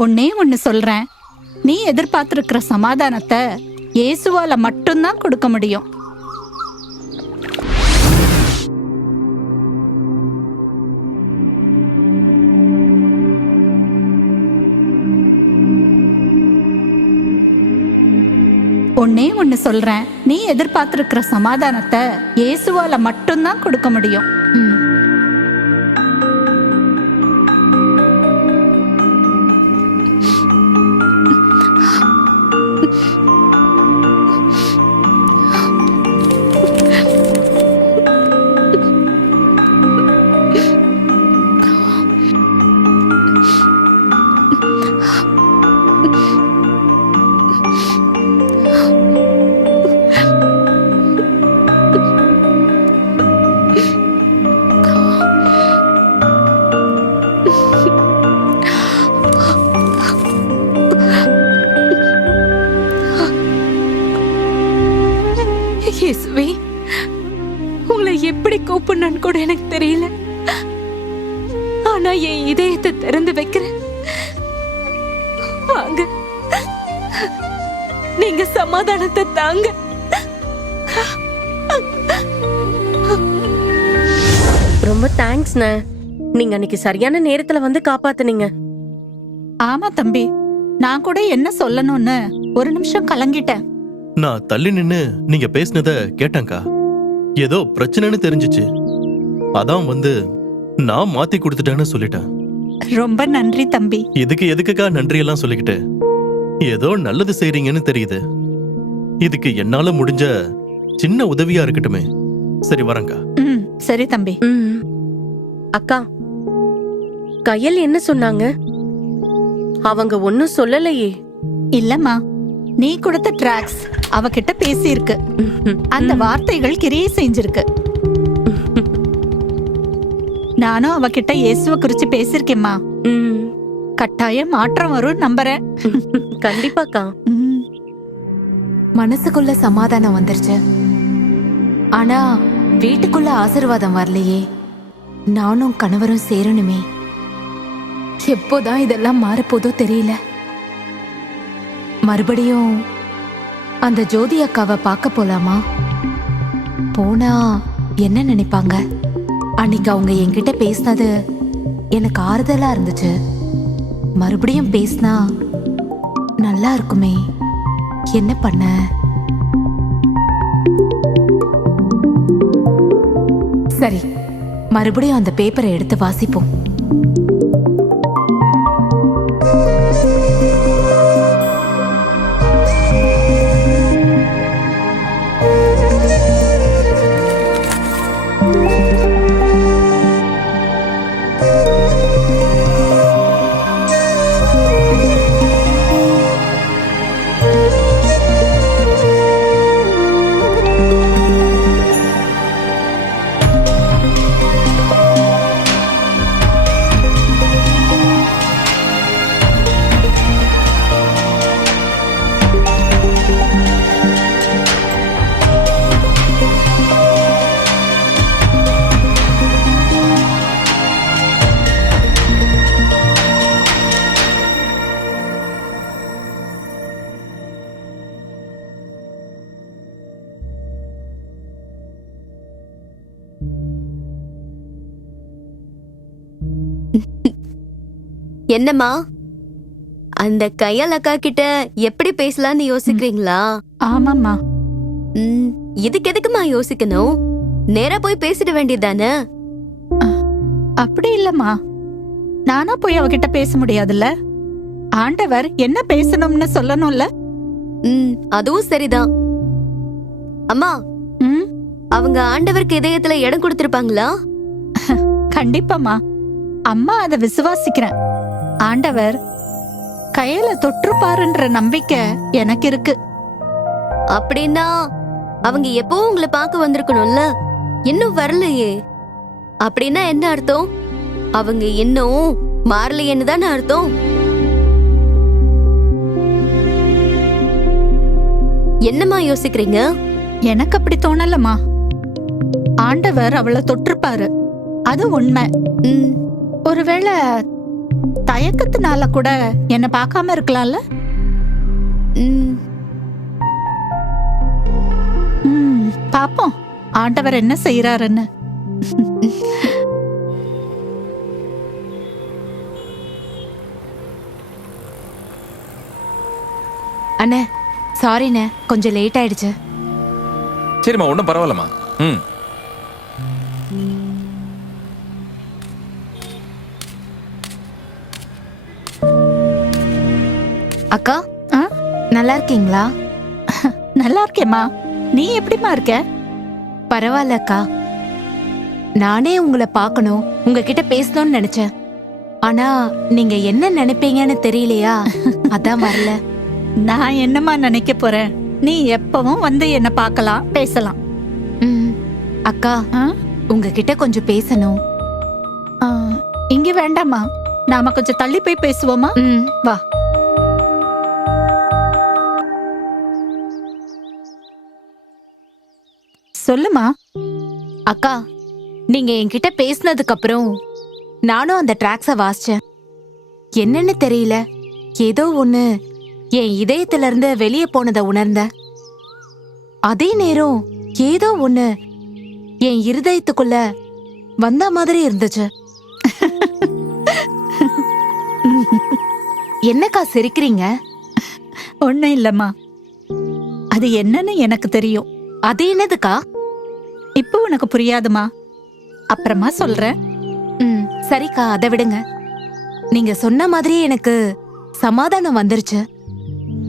ஒன்னே ஒன்னு சொல்றேன். நீ எதிர்பார்த்திருக்கிற சமாதானத்தை இயேசுவால மட்டும்தான் கொடுக்க முடியும். ஒன்னே ஒன்னு சொல்றேன். நீ எதிர்பார்த்திருக்கிற சமாதானத்தை இயேசுவால மட்டும்தான் கொடுக்க முடியும். இயேசுவே உங்களை எப்படி கூப்பிடணும்னு கூட எனக்கு தெரியல. ஆனா என் இதயத்தை திறந்து வைக்கிறேன். வாங்க. நீங்க சமாதானத்தை தாங்க. ரொம்ப தேங்க்ஸ்ண்ணே நீங்க அன்னைக்கு சரியான நேரத்துல வந்து காப்பாத்துனீங்க. ஆமா தம்பி. நான் கூட என்ன சொல்லணும்னு ஒரு நிமிஷம் கலங்கிட்டேன். நான் தள்ளி நின்னு நீங்க பேசினத கேட்டேன்க்கா. ஏதோ பிரச்சனைன்னு தெரிஞ்சுச்சு. அதான் வந்து நான் மாத்தி கொடுத்துட்டேன்னு சொல்லிட்டேன். ரொம்ப நன்றி தம்பி. இதுக்கு எதுக்குக்கா நன்றி எல்லாம் சொல்லிக்கிட்டு? ஏதோ நல்லது செய்றீங்கன்னு தெரியுது. இதுக்கு என்னால முடிஞ்ச சின்ன உதவியா இருக்கட்டுமே. சரி வரேங்க்கா ம் சரி தம்பி. ம். அக்கா கையல் என்ன சொன்னாங்க? அவங்க ஒன்னும் சொல்லலையே. இல்லம்மா நீ கொடுத்த டிராக்ஸ் அவகிட்ட பேசியிருக்கு. அந்த வார்த்தைகள் கிரியை செஞ்சிருக்கு. நானும் அவகிட்ட இயேசுவ குறிச்சு பேசியிருக்கேம்மா. ம், கட்டாயம் மாற்றம் வரும் நம்புறேன். கண்டிப்பாக்கா. மனசுக்குள்ள சமாதானம் வந்துருச்சு. ஆனா வீட்டுக்குள்ள ஆசீர்வாதம் வரலையே. நானும் கணவரும் சேரணுமே. எப்போதான் இதெல்லாம் மாறப்போதோ தெரியல. மறுபடியும் அந்த ஜோதி அக்காவை பார்க்க போலாமா? போனா என்ன நினைப்பாங்க? அன்னைக்கு அவங்க என்கிட்ட பேசினது எனக்கு ஆறுதலா இருந்துச்சு. மறுபடியும் பேசினா நல்லா இருக்குமே. என்ன பண்ண? சரி மறுபடியும் அந்த பேப்பரை எடுத்து வாசிப்போம். என்னம்மா? அந்த கையால் அக்கா கிட்ட எப்படி பேசலாம்னு யோசிக்கிறீங்களா? ஆமாம்மா. ம், இதுக்கு எதுக்குமா யோசிக்கணும்? நேரா போய் பேசிட வேண்டியதானே? அப்படி இல்லம்மா. நானா போய் அவகிட்ட பேச முடியாதுல்ல? ஆண்டவர் என்ன பேசணும்னு சொல்லணும்ல? ம் அதுவும் சரிதான். அம்மா ம்? அவங்க ஆண்டவருக்கு இதயத்துல இடம் கொடுத்திருப்பாங்களா? கண்டிப்பாம்மா. அம்மா அதை விசுவாசிக்கிறேன். ஆண்டவர் கையில தொற்றுப்பாருன்ற நம்பிக்கை எனக்கு இருக்கு அப்படின்னா அவங்க எப்பவும் உங்களை பார்க்க வந்திருக்கணும்ல? இன்னும் வரலையே. அப்படின்னா என்ன அர்த்தம்? அவங்க இன்னும் மாறலையேன்னு தானே அர்த்தம்? என்னம்மா யோசிக்கிறீங்க? எனக்கு அப்படி தோணலம்மா. ஆண்டவர் அவளை தொற்றுப்பாரு. அது உண்மை. ம். ஒருவேளை தயக்கத்தினால கூட என்ன பார்க்காம இருக்கலாம்ல? ம், ம், பாப்போம். ஆண்டவர் என்ன செய்யறாருன்னு அண்ணே சாரிண்ணே கொஞ்சம் லேட் ஆயிடுச்சு. சரிம்மா ஒன்றும் பரவாயில்லம்மா. ம். அக்கா? நல்லா இருக்கீங்களா? நல்லா இருக்கேம்மா. நீ எப்படிம்மா இருக்க? பரவாயில்ல அக்கா. நானே உங்களை பார்க்கணும் உங்ககிட்ட பேசணும்னு நினைச்சேன். ஆனா நீங்க என்ன நினைப்பீங்கன்னு தெரியலையா? அதான் வரல. நான் என்னம்மா நினைக்க போறேன்? நீ எப்பவும் வந்து என்ன பார்க்கலாம் பேசலாம். ம். அக்கா? உங்ககிட்ட கொஞ்சம் பேசணும். ஆ, இங்க வேண்டாம்மா. நாம கொஞ்சம் தள்ளி போய் பேசுவோமா? ம். வா. சொல்லுமா? அக்கா நீங்க என்கிட்ட பேசினதுக்கு அப்புறம் நானும் அந்த ட்ராக்ஸ வாசிச்சேன். என்னன்னு தெரியல. ஏதோ ஒண்ணு என் இதயத்துல இருந்து வெளியே போனதை உணர்ந்தேன். அதே நேரம் ஏதோ ஒண்ணு என் இருதயத்துக்குள்ள வந்த மாதிரி இருந்துச்சு. என்னக்கா சிரிக்கிறீங்க? ஒண்ணும் இல்லம்மா. அது என்னன்னு எனக்கு தெரியும். அது என்னதுக்கா? இப்போ உனக்கு புரியாதுமா? அப்புறமா சொல்றேன். ம் சரிக்கா அதை விடுங்க. நீங்க சொன்ன மாதிரி எனக்கு சமாதானம் வந்துருச்சு.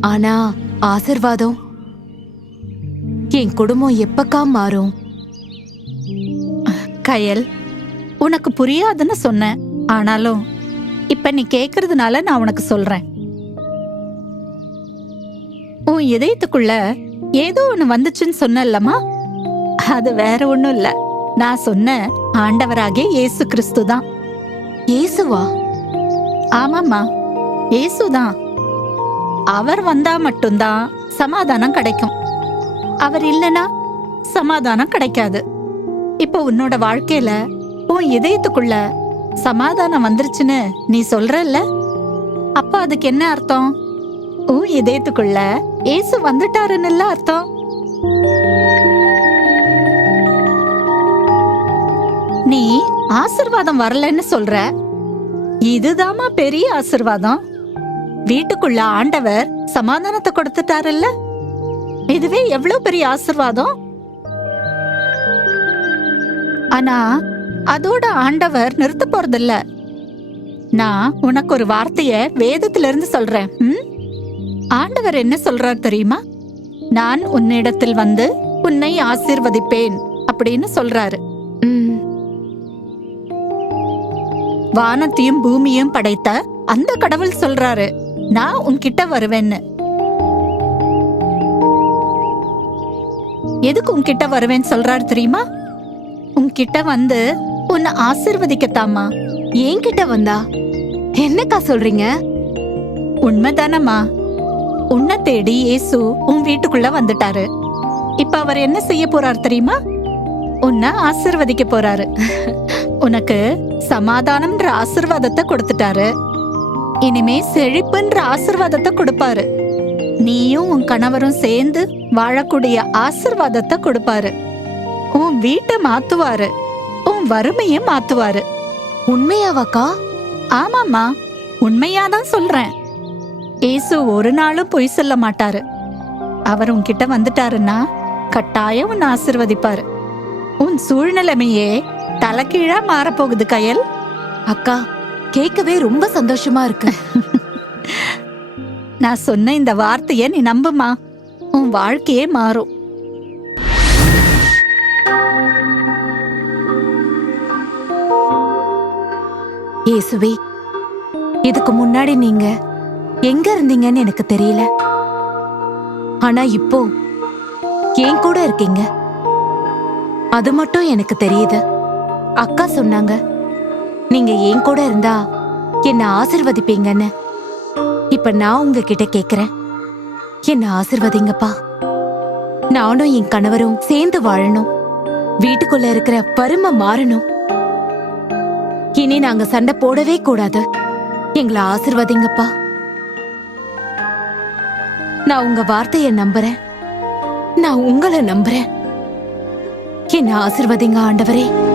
ஆனா ஆசிர்வாதம். என் குடும்பம் எப்பக்கா மாறும்? கயல் உனக்கு புரியாதுன்னு சொன்னேன். ஆனாலும் இப்ப நீ கேக்குறதுனால நான் உனக்கு சொல்றேன். உன் இதயத்துக்குள்ள ஏதோ ஒண்ணு வந்துச்சுன்னு சொன்னல்லம்மா அது வேற ஒண்ணும் இல்ல. நான் சொன்ன ஆண்டவராகிய இயேசு கிறிஸ்து தான். இயேசுவா? ஆமாம்மா. இயேசுதான் அவர் வந்தா மட்டும்தான் சமாதானம் கிடைக்கும். அவர் இல்லனா சமாதானம் கிடைக்காது. இப்போ உன்னோட வாழ்க்கையில உன் இதயத்துக்குள்ள சமாதானம் வந்துருச்சுன்னு நீ சொல்றல்ல? அப்ப அதுக்கு என்ன அர்த்தம்? உன் இதயத்துக்குள்ள இயேசு வந்துட்டாருன்னு அர்த்தம்? நீ ஆசிர்வாதம் வரலன்னு சொல்ற? இதுதாம்மா பெரிய ஆசிர்வாதம். வீட்டுக்குள்ள ஆண்டவர் சமாதானத்தை கொடுத்துட்டாருல்ல? இதுவே எவ்வளவு பெரிய ஆசிர்வாதம்? ஆனா அதோட ஆண்டவர் நிறுத்த போறதில்ல. நான் உனக்கு ஒரு வார்த்தைய வேதத்துல இருந்து சொல்றேன். ம்? ஆண்டவர் என்ன சொல்றார் தெரியுமா? நான் உன்னிடத்தில் வந்து உன்னை ஆசீர்வதிப்பேன் அப்படின்னு சொல்றாரு. வானத்தையும் பூமியும் படைத்த அந்த கடவுள் சொல்றாரு. நான் உன்கிட்ட வருவேன்னு. எதுக்கு உன்கிட்ட வருவேன்னு சொல்றாரு தெரியுமா? உன்கிட்ட வந்து உன்னை ஆசிர்வதிக்கத்தாமா என்கிட்ட வந்தா? என்னக்கா சொல்றீங்க? உண்மைதானம்மா. உன்னை தேடி இயேசு உன் வீட்டுக்குள்ள வந்துட்டாரு. இப்ப அவர் என்ன செய்ய போறார் தெரியுமா? உன்னை ஆசிர்வதிக்க போறாரு. உனக்கு சமாதானம்ன்ற ஆசிர்வாதத்தை கொடுத்துட்டாரு. இனிமே செழிப்புன்ற ஆசிர்வாதத்தை கொடுப்பாரு. நீயும் உன் கணவரும் சேர்ந்து வாழக்கூடிய ஆசிர்வாதத்தை கொடுப்பாரு. உன் வீட்டை மாத்துவாரு. உன் வறுமையை மாத்துவாரு. உண்மையாவாக்கா? ஆமாம்மா. உண்மையாதான் சொல்றேன். ஏசு ஒரு நாளும் பொய் சொல்ல மாட்டாரு. அவர் உன்கிட்ட வந்துட்டாருன்னா கட்டாயம் உன்னை ஆசிர்வதிப்பாரு. உன் சூழ்நிலைமையே தலைகீழா மாறப்போகுது கயல். அக்கா கேட்கவே ரொம்ப சந்தோஷமா இருக்கு. நான் சொன்ன இந்த வார்த்தைய நீ நம்புமா? உன் வாழ்க்கையே மாறும். இயேசுவே இதுக்கு முன்னாடி நீங்க எங்க இருந்தீங்கன்னு எனக்கு தெரியல. ஆனா இப்போ என் கூட இருக்கீங்க. அது மட்டும் எனக்கு தெரியுது. அக்கா சொன்னாங்க. நீங்க என் கூட இருந்தா என்ன ஆசிர்வதிப்பீங்கன்னு. இப்ப நான் உங்ககிட்ட கேக்குறேன். என்ன ஆசிர்வதிங்கப்பா. நானும் என் கணவரும் சேர்ந்து வாழணும். வீட்டுக்குள்ள இருக்கிற வறுமை மாறணும். இனி நாங்க சண்டை போடவே கூடாது. எங்களை ஆசிர்வதிங்கப்பா. நான் உங்க வார்த்தைய நம்புறேன். நான் உங்களை நம்புறேன். என்ன ஆசிர்வதிங்க ஆண்டவரே.